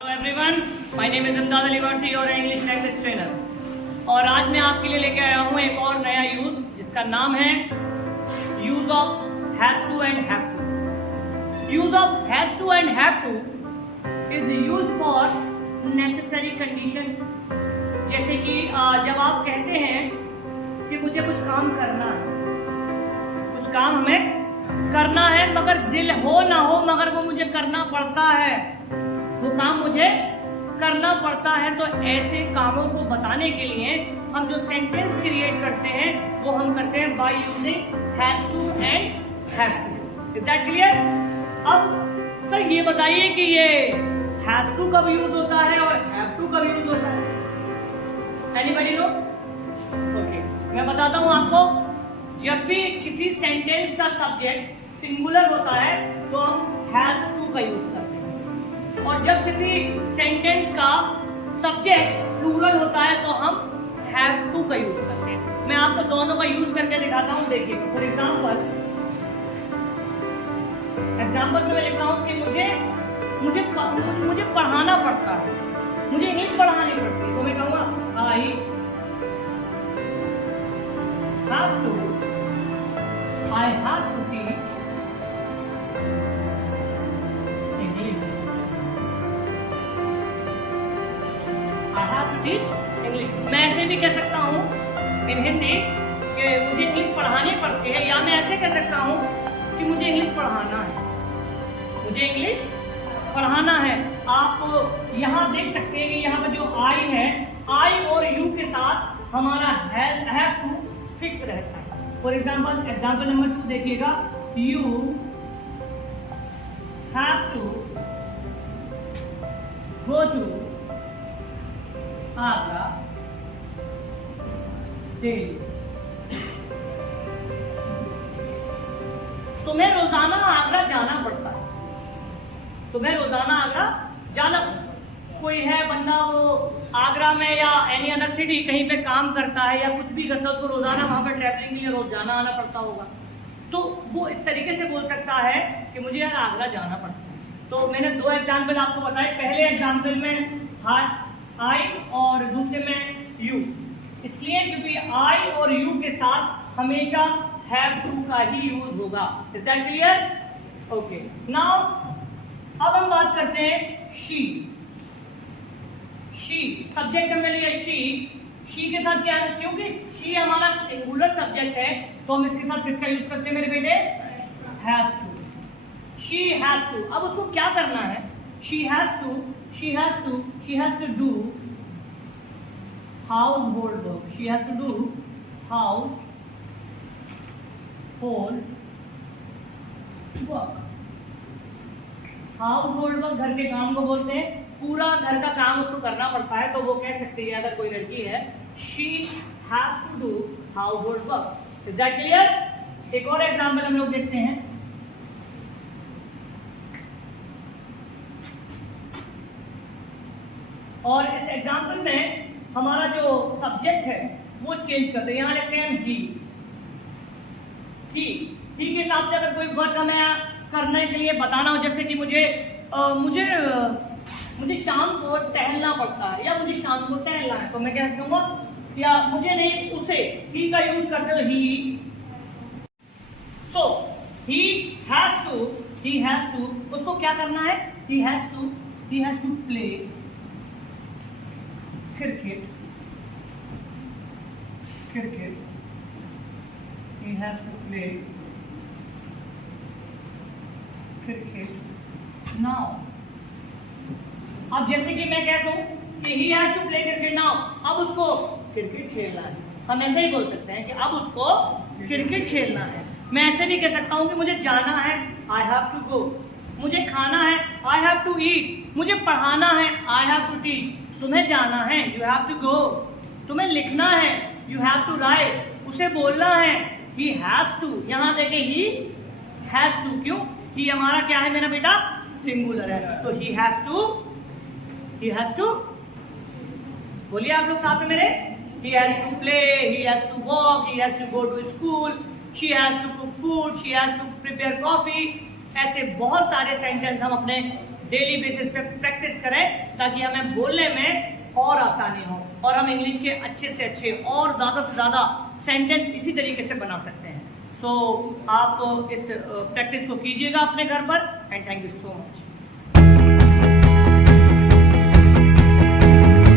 Hello everyone, my name is इमदाद अली वारसी और English language trainer. और आज मैं आपके लिए लेके आया हूँ एक और नया यूज जिसका नाम है use of has to and have to. Use of has to and have to is use for necessary condition. जैसे कि जब आप कहते हैं कि मुझे कुछ काम करना है, कुछ काम हमें करना है मगर दिल हो ना हो मगर वो मुझे करना पड़ता है, वो काम मुझे करना पड़ता है। तो ऐसे कामों को बताने के लिए हम जो सेंटेंस क्रिएट करते हैं वो हम करते हैं by using has to and have to. Is that clear? अब सर ये बताइए कि ये हैज टू कब यूज होता है और हैव टू कब यूज होता है? Anybody no? ओके, मैं बताता हूं आपको। जब भी किसी सेंटेंस का सब्जेक्ट सिंगुलर होता है तो हम हैज टू का यूज करते हैं, और जब किसी सेंटेंस का सब्जेक्ट प्लूरल होता है तो हम हैव टू का यूज करते हैं। मैं आपको दोनों का यूज करके दिखाता हूं। देखिए, फॉर एग्जांपल में मैं लिख रहा हूं कि मुझे पढ़ाना पड़ता है, मुझे इंग्लिश पढ़ानी पड़ती है, तो मैं कहूंगा I have to teach English. Teach English. मैं ऐसे भी कह सकता हूँ इन हिंदी कि मुझे इंग्लिश पढ़ानी पड़ती है, या मैं ऐसे कह सकता हूँ कि मुझे इंग्लिश पढ़ाना है, मुझे इंग्लिश पढ़ाना है। आप यहाँ देख सकते हैं कि यहाँ पर जो आई है, आई और यू के साथ हमारा हैव टू फिक्स रहता है। फॉर एग्जाम्पल नंबर 2 देखिएगा, you have to go to Agra daily. तुम्हें रोजाना आगरा जाना पड़ता है, तुम्हें रोजाना आगरा जाना पड़ता है। कोई है बंदा, वो आगरा में या एनी अदर सिटी कहीं पे काम करता है या कुछ भी करता है, उसको रोजाना वहां पर ट्रैवलिंग के लिए रोज जाना आना पड़ता होगा, तो वो इस तरीके से बोल सकता है कि मुझे यार आगरा जाना पड़ता है। तो मैंने 2 एग्जाम्पल आपको बताए। पहले एग्जाम्पल में आई और दूसरे में यू, इसलिए क्योंकि आई और यू के साथ हमेशा हैव टू का ही यूज होगा। Is that clear? Okay, now अब हम बात करते हैं शी। सब्जेक्ट हमने लिया शी के साथ क्या है? क्योंकि शी हमारा सिंगुलर सब्जेक्ट है तो हम इसके साथ किसका यूज करते हैं मेरे बेटे? Has to. She has to. अब उसको क्या करना है? She has to do household work. She has to do household work. Household work घर के काम को बोलते हैं। पूरा घर का काम उसको करना पड़ता है, तो वो कह सकती है अगर कोई लड़की है, she has to do household work. Is that clear? एक और एग्जाम्पल हम लोग देखते हैं। और इस एग्जाम्पल में हमारा जो सब्जेक्ट है वो चेंज करते हैं। यहां लिखते हैं ही के हिसाब से अगर कोई वर्क हमें करने के लिए बताना हो, जैसे कि मुझे शाम को टहलना पड़ता है या मुझे शाम को टहलना है, तो मैं क्या कहूँगा? या मुझे नहीं, उसे ही का यूज करते हो ही। सो ही हैज टू उसको क्या करना है? He has to play cricket. He has to play cricket now. अब जैसे कि मैं कहता हूँ कि he has to play cricket now, अब उसको क्रिकेट खेलना है। हम ऐसे ही बोल सकते हैं कि अब उसको क्रिकेट खेलना है। मैं ऐसे भी कह सकता हूँ कि मुझे जाना है, I have to go. मुझे खाना है, I have to eat. मुझे पढ़ाना है, I have to teach. तुम्हें जाना है, यू हैव टू गो। तुम्हें लिखना है, यू हैव टू राइट। उसे बोलना है, ही हैज टू। यहाँ देखे ही हैज टू, क्यों? ही हमारा क्या है मेरा बेटा? सिंगुलर है, तो ही हैज टू। बोलिए आप लोग साथ में मेरे। He has to play, he has to walk, he has to go to school, she has to cook food, she has to prepare coffee. ऐसे बहुत सारे सेंटेंस हम अपने डेली बेसिस पे प्रैक्टिस करें ताकि हमें बोलने में और आसानी हो और हम इंग्लिश के अच्छे से अच्छे और ज़्यादा से ज़्यादा सेंटेंस इसी तरीके से बना सकते हैं। सो आप इस प्रैक्टिस को कीजिएगा अपने घर पर and thank you so much.